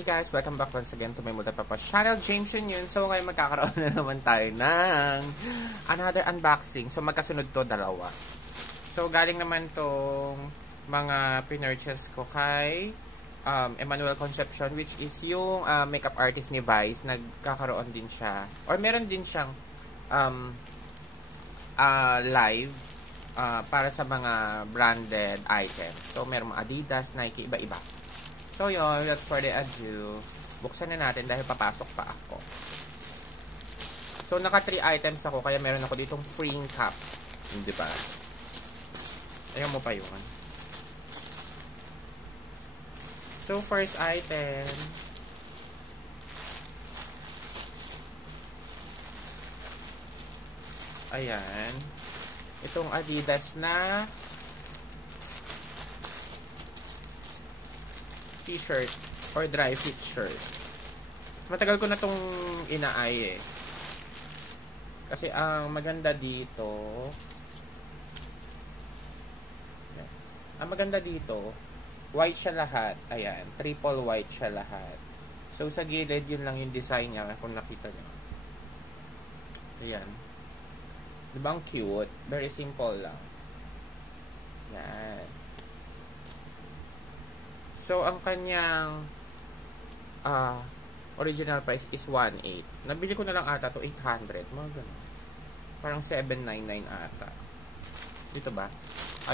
Hey guys, welcome back once again to my multipurpose channel, James yun. So ngayon magkakaroon na naman tayo ng another unboxing. So magkasunod to, dalawa. So galing naman tong mga pinurchase ko kay Emmanuel Concepcion, which is yung makeup artist ni Vice. Nagkakaroon din siya, or meron din siyang live para sa mga branded items. So meron mga Adidas, Nike, iba-iba. So yun, without further ado, buksan na natin dahil papasok pa ako. So naka 3 items ako, kaya meron ako ditong freeing cup. Hindi ba? Ayaw mo pa yun. So first item, ayan, itong Adidas na t-shirt or dry fit shirt. Matagal ko na tong inaay eh. Kasi ang maganda dito, white siya lahat. Ayan, triple white siya lahat. So sa gilid, yun lang yung design niya kung nakita nyo. Ayan. Diba ang cute? Very simple lang. Yan. So, ang kanyang original price is 1.8. Nabili ko na lang ata to 800. Mga ganun. Parang 799 ata. Dito ba?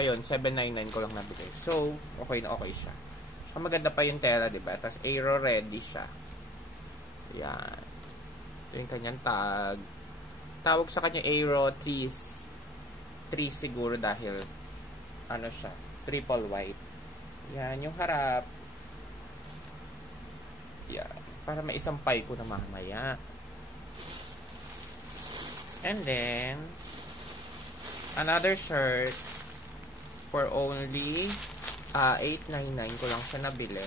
Ayun, 799 ko lang nabili. So, okay na okay siya. So, maganda pa yung tela, diba? Tapos, aero ready siya. Yan. Ito yung kanyang tag. Tawag sa kanya aero 3 siguro dahil ano siya, triple white. Yan, yung harap. Yan, para maisampay ko na mamaya. And then, another shirt for only 899 ko lang siya nabili.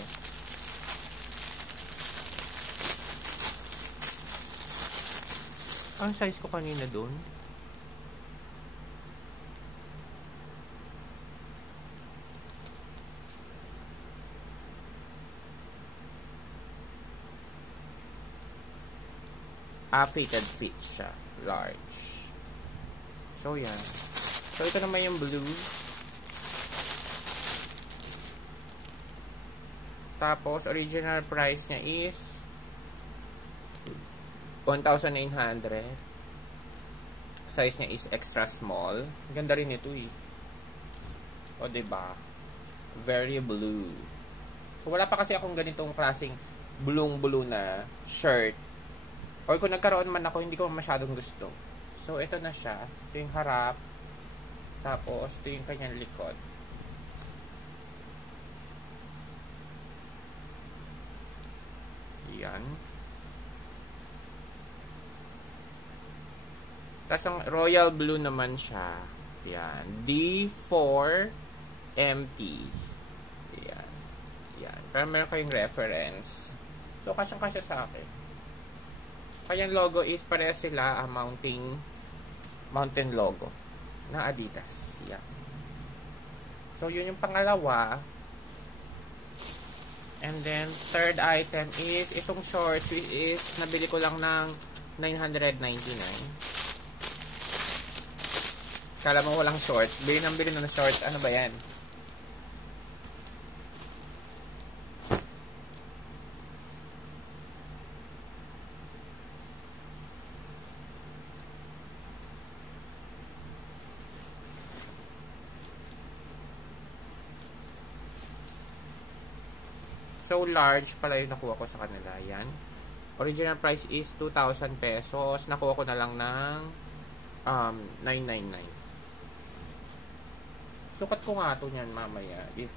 Ang size ko kanina dun? Fitted fit siya. Large. So, yan. So, ito naman yung blue. Tapos, original price niya is 1,900. Size niya is extra small. Ganda rin ito eh. O, diba? Very blue. So, wala pa kasi akong ganitong klaseng blue na shirt. Or kung nagkaroon man ako, hindi ko masyadong gusto. So, ito na siya. Ito yung harap. Tapos, ito yung kanyang likod. Yan. Tapos, ang royal blue naman siya. Yan. D4MT. Yan. Yan. Pero meron kayong reference. So, kasyang-kasya sa akin. Kayang logo is parehas sila mountain logo na Adidas. Yan. So, yun yung pangalawa. And then, third item is itong shorts, which is nabili ko lang ng 999. Kala mo walang shorts. Bili ng shorts. Ano ba yan? So, large pala yung nakuha ko sa kanila. Yan. Original price is 2,000 pesos. Nakuha ko na lang ng 999. Sukat ko nga ito niyan mamaya if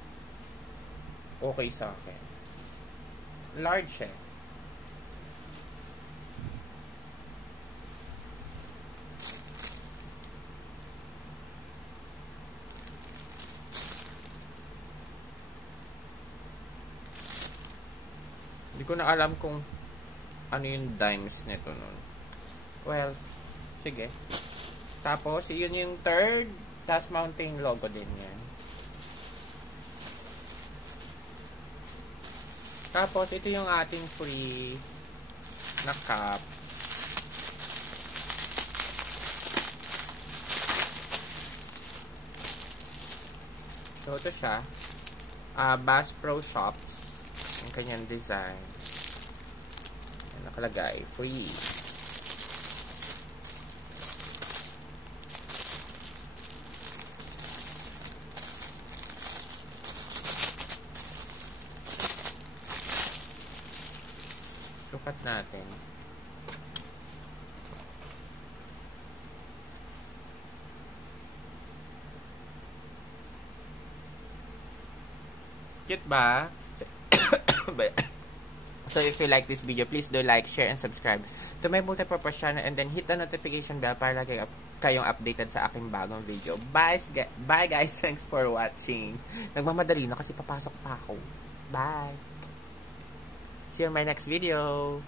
okay sa akin. Large eh. Hindi ko na alam kung ano yung dimes nito nun. Well, sige. Tapos, yun yung third. Tapos, mountain logo din yan. Tapos, ito yung ating free na cup. So, ito siya. Bass Pro Shops. Yung kanyang design. Nakalagay. Free. Sukat natin. Cute ba? So if you like this video, please do like, share, and subscribe to my multipurpose channel, and then hit the notification bell para lagi kayong updated sa aking bagong video. Bye guys! Thanks for watching. Nagmamadali na kasi papasok pa ako. Bye! See you in my next video!